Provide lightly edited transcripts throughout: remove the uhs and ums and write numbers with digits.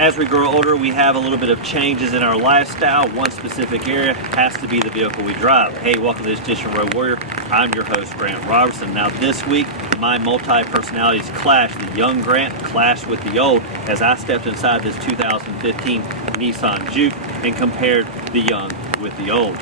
As we grow older, we have a little bit of changes in our lifestyle. One specific area has to be the vehicle we drive. Hey, welcome to Discretion Road Warrior. I'm your host, Grant Robertson. Now this week, my multi-personalities clashed. The young Grant clashed with the old as I stepped inside this 2015 Nissan Juke and compared the young with the old.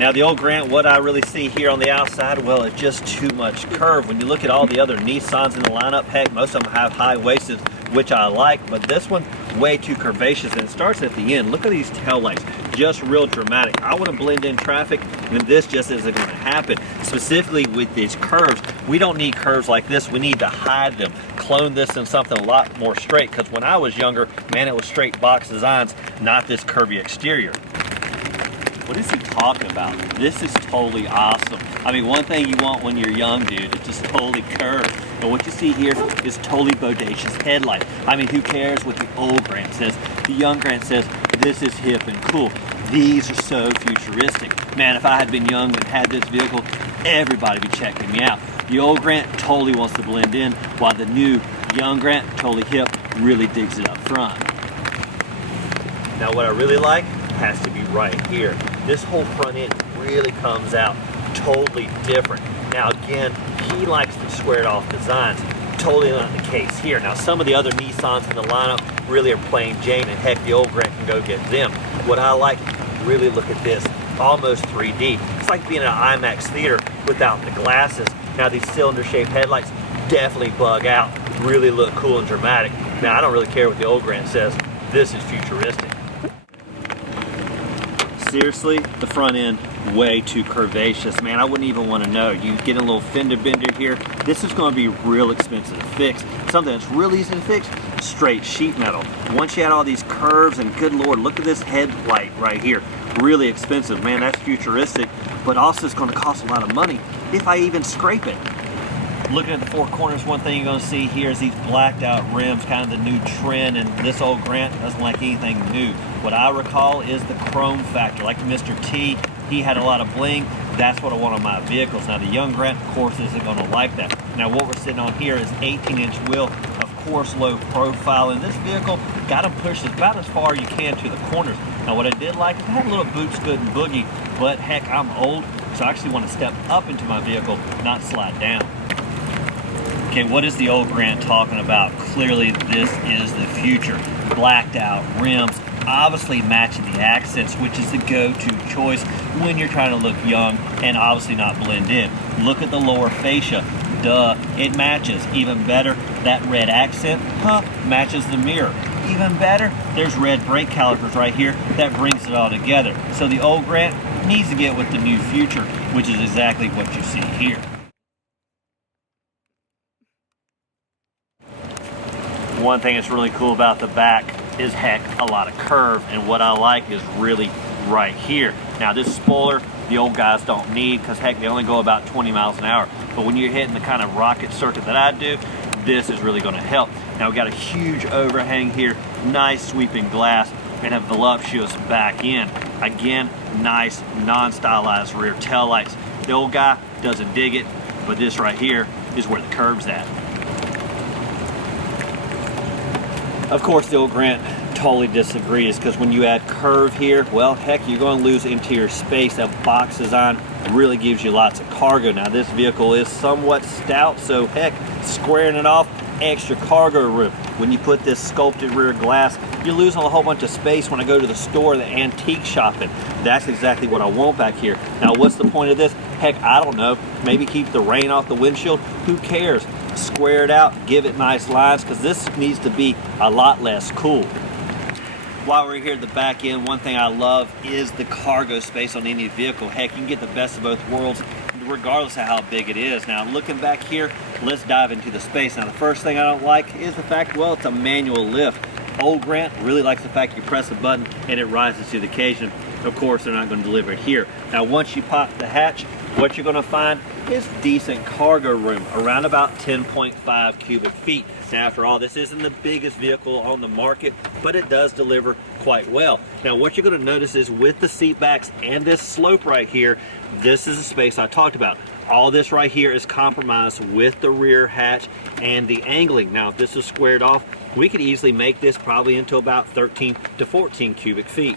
Now the old Grant, what I really see here on the outside, well, it's just too much curve. When you look at all the other Nissans in the lineup, heck, most of them have high waisted, which I like, but this one, way too curvaceous, and it starts at the end. Look at these tail lights, just real dramatic. I want to blend in traffic, and this just isn't going to happen. Specifically with these curves, we don't need curves like this. We need to hide them, clone this in something a lot more straight, because when I was younger, man, it was straight box designs, not this curvy exterior. What is he talking about? This is totally awesome. I mean, one thing you want when you're young, dude, is just totally curved. And what you see here is totally bodacious headlight. I mean, who cares what the old Grant says? The young Grant says, this is hip and cool. These are so futuristic. Man, if I had been young and had this vehicle, everybody would be checking me out. The old Grant totally wants to blend in, while the new young Grant, totally hip, really digs it up front. Now, what I really like has to be right here. This whole front end really comes out totally different. Now again, he likes the squared off designs. Totally not the case here. Now some of the other Nissans in the lineup really are plain Jane, and heck, the old Grant can go get them. What I like, really look at this, almost 3D. It's like being in an IMAX theater without the glasses. Now these cylinder shaped headlights definitely bug out, really look cool and dramatic. Now I don't really care what the old Grant says, this is futuristic. Seriously, the front end, way too curvaceous. Man, I wouldn't even want to know. You get a little fender bender here. This is going to be real expensive to fix. Something that's real easy to fix, straight sheet metal. Once you add all these curves, and good Lord, look at this headlight right here. Really expensive. Man, that's futuristic, but also it's going to cost a lot of money if I even scrape it. Looking at the four corners, one thing you're going to see here is these blacked out rims, kind of the new trend, and this old Grant doesn't like anything new. What I recall is the chrome factor. Like Mr. T, he had a lot of bling. That's what I want on my vehicles. Now the young Grant, of course, isn't going to like that. Now what we're sitting on here is 18-inch wheel, of course, low profile, and this vehicle got them pushed about as far as you can to the corners. Now what I did like is it had a little boot scoot and boogie, but heck, I'm old, so I actually want to step up into my vehicle, not slide down. Okay, what is the old Grant talking about? Clearly, this is the future. Blacked out rims, obviously matching the accents, which is the go-to choice when you're trying to look young and obviously not blend in. Look at the lower fascia. Duh, it matches. Even better, that red accent, matches the mirror. Even better, there's red brake calipers right here that brings it all together. So the old Grant needs to get with the new future, which is exactly what you see here. One thing that's really cool about the back is, heck, a lot of curve, and what I like is really right here. Now this spoiler, the old guys don't need, because heck, they only go about 20 miles an hour. But when you're hitting the kind of rocket circuit that I do, this is really going to help. Now we've got a huge overhang here, nice sweeping glass, and a voluptuous back end. Again, nice non-stylized rear taillights. The old guy doesn't dig it, but this right here is where the curve's at. Of course, the old Grant totally disagrees, because when you add curve here, well, heck, you're going to lose interior space. That box design really gives you lots of cargo. Now, this vehicle is somewhat stout, so heck, squaring it off, extra cargo room. When you put this sculpted rear glass, you're losing a whole bunch of space when I go to the store, the antique shopping. That's exactly what I want back here. Now, what's the point of this? Heck, I don't know. Maybe keep the rain off the windshield. Who cares? Square it out, give it nice lines, because this needs to be a lot less cool. While we're here at the back end, one thing I love is the cargo space on any vehicle. Heck, you can get the best of both worlds regardless of how big it is. Now looking back here, let's dive into the space. Now the first thing I don't like is the fact, well, it's a manual lift. Old Grant really likes the fact you press a button and it rises to the occasion. Of course, they're not going to deliver it here. Now once you pop the hatch, what you're going to find is decent cargo room, around about 10.5 cubic feet. Now after all, this isn't the biggest vehicle on the market, but it does deliver quite well. Now what you're going to notice is with the seat backs and this slope right here, this is the space I talked about. All this right here is compromised with the rear hatch and the angling. Now if this is squared off, we could easily make this probably into about 13 to 14 cubic feet.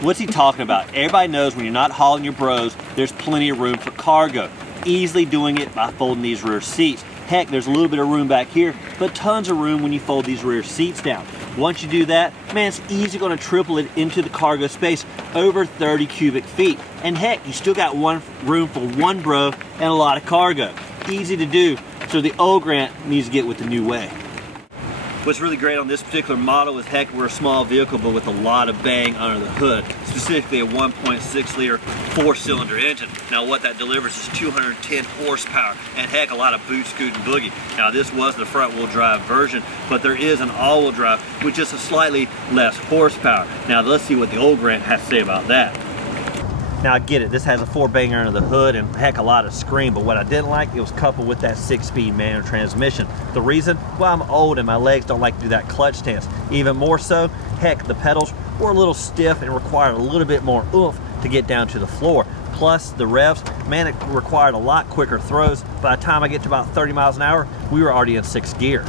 What's he talking about? Everybody knows when you're not hauling your bros, there's plenty of room for cargo. Easily doing it by folding these rear seats. Heck, there's a little bit of room back here, but tons of room when you fold these rear seats down. Once you do that, man, it's easy going to triple it into the cargo space, over 30 cubic feet. And heck, you still got room for one bro and a lot of cargo. Easy to do, so the old Grant needs to get with the new way. What's really great on this particular model is, heck, we're a small vehicle, but with a lot of bang under the hood, specifically a 1.6 liter 4-cylinder engine. Now what that delivers is 210 horsepower, and heck, a lot of boot, scoot, and boogie. Now this was the front wheel drive version, but there is an all wheel drive with just a slightly less horsepower. Now let's see what the old Grant has to say about that. Now I get it, this has a 4-banger under the hood and heck, a lot of scream, but what I didn't like, it was coupled with that 6-speed manual transmission. The reason? Well, I'm old and my legs don't like to do that clutch stance. Even more so, heck, the pedals were a little stiff and required a little bit more oomph to get down to the floor. Plus the revs, man, it required a lot quicker throws. By the time I get to about 30 miles an hour, we were already in 6th gear.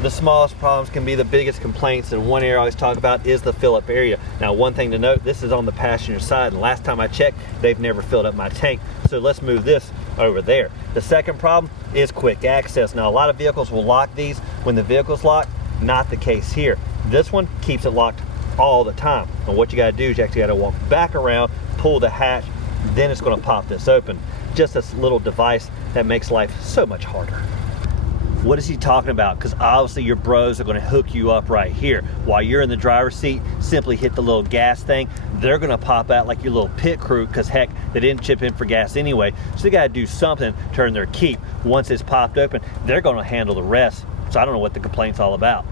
The smallest problems can be the biggest complaints, and one area I always talk about is the fill up area. Now one thing to note, this is on the passenger side, and last time I checked, they've never filled up my tank. So let's move this over there. The second problem is quick access. Now a lot of vehicles will lock these when the vehicle's locked, not the case here. This one keeps it locked all the time. And what you gotta do is you actually gotta walk back around, pull the hatch, then it's gonna pop this open. Just this little device that makes life so much harder. What is he talking about? Because obviously your bros are going to hook you up right here. While you're in the driver's seat, simply hit the little gas thing. They're going to pop out like your little pit crew, because heck, they didn't chip in for gas anyway. So they got to do something to earn their keep. Once it's popped open, they're going to handle the rest. So I don't know what the complaint's all about.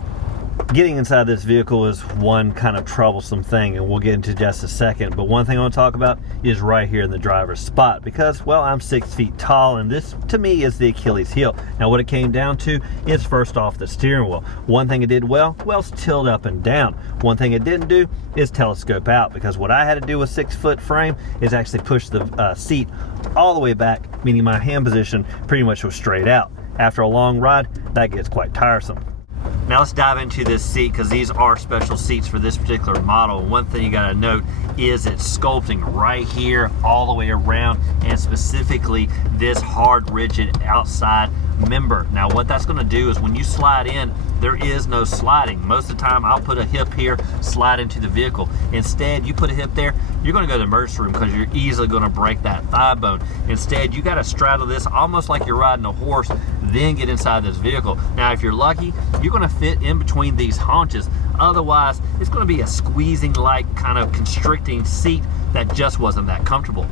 Getting inside this vehicle is one kind of troublesome thing, and we'll get into just a second. But one thing I want to talk about is right here in the driver's spot, because, well, I'm 6 feet tall, and this to me is the Achilles heel. Now what it came down to is, first off, the steering wheel. One thing it did well is tilt up and down. One thing it didn't do is telescope out, because what I had to do with 6-foot frame is actually push the seat all the way back, meaning my hand position pretty much was straight out. After a long ride, that gets quite tiresome. Now let's dive into this seat, because these are special seats for this particular model. One thing you got to note is it's sculpting right here all the way around, and specifically this hard rigid outside member. Now what that's going to do is when you slide in, there is no sliding. Most of the time I'll put a hip here, slide into the vehicle. Instead, you put a hip there, you're going to go to the emergency room, because you're easily going to break that thigh bone. Instead, you got to straddle this almost like you're riding a horse, then get inside this vehicle. Now if you're lucky, you're going to fit in between these haunches. Otherwise, it's going to be a squeezing like kind of constricting seat that just wasn't that comfortable.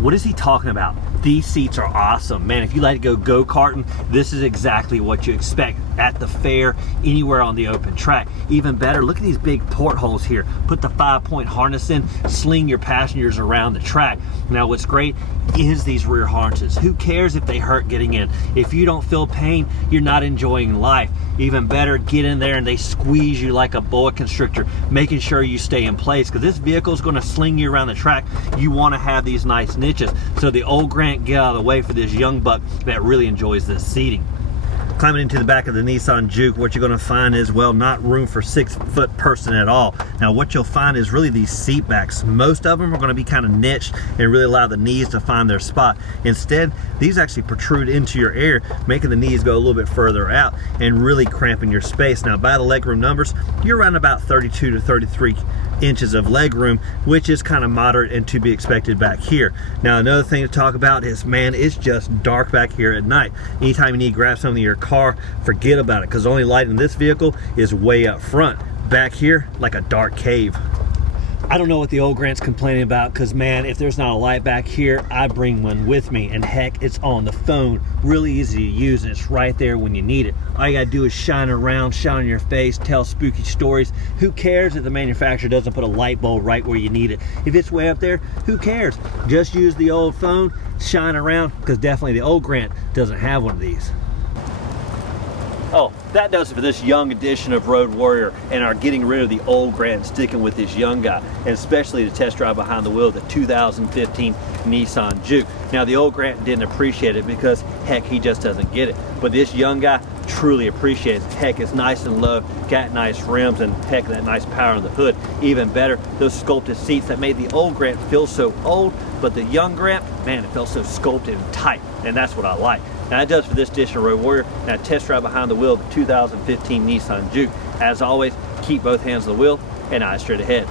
What is he talking about? These seats are awesome. Man, if you like to go go-karting, this is exactly what you expect at the fair, anywhere on the open track. Even better, look at these big portholes here. Put the 5-point harness in, sling your passengers around the track. Now what's great is these rear harnesses. Who cares if they hurt getting in? If you don't feel pain, you're not enjoying life. Even better, get in there and they squeeze you like a boa constrictor, making sure you stay in place, because this vehicle is going to sling you around the track. You want to have these nice niches, so the old Grant, get out of the way for this young buck that really enjoys this seating. Climbing into the back of the Nissan Juke, what you're going to find is, well, not room for 6-foot person at all. Now what you'll find is really these seat backs. Most of them are going to be kind of niched and really allow the knees to find their spot. Instead, these actually protrude into your air, making the knees go a little bit further out and really cramping your space. Now by the legroom numbers, you're around about 32 to 33 inches of leg room, which is kind of moderate and to be expected back here. Now another thing to talk about is, man, it's just dark back here at night. Anytime you need to grab something in your car, forget about it, because the only light in this vehicle is way up front. Back here, like a dark cave. I don't know what the old Grant's complaining about, because man, if there's not a light back here, I bring one with me, and heck, it's on the phone, really easy to use, and it's right there when you need it. All you gotta do is shine around, shine in your face, tell spooky stories. Who cares if the manufacturer doesn't put a light bulb right where you need it? If it's way up there, who cares? Just use the old phone, shine around, because definitely the old Grant doesn't have one of these. Oh, that does it for this young edition of Road Warrior and our getting rid of the old Grant and sticking with this young guy, and especially the test drive behind the wheel of the 2015 Nissan Juke. Now, the old Grant didn't appreciate it because, heck, he just doesn't get it. But this young guy truly appreciates it. Heck, it's nice and low, got nice rims, and heck, that nice power in the hood. Even better, those sculpted seats that made the old Grant feel so old, but the young Grant, man, it felt so sculpted and tight, and that's what I like. Now, that does for this edition of Road Warrior. Now, test drive behind the wheel of the 2015 Nissan Juke. As always, keep both hands on the wheel and eyes straight ahead.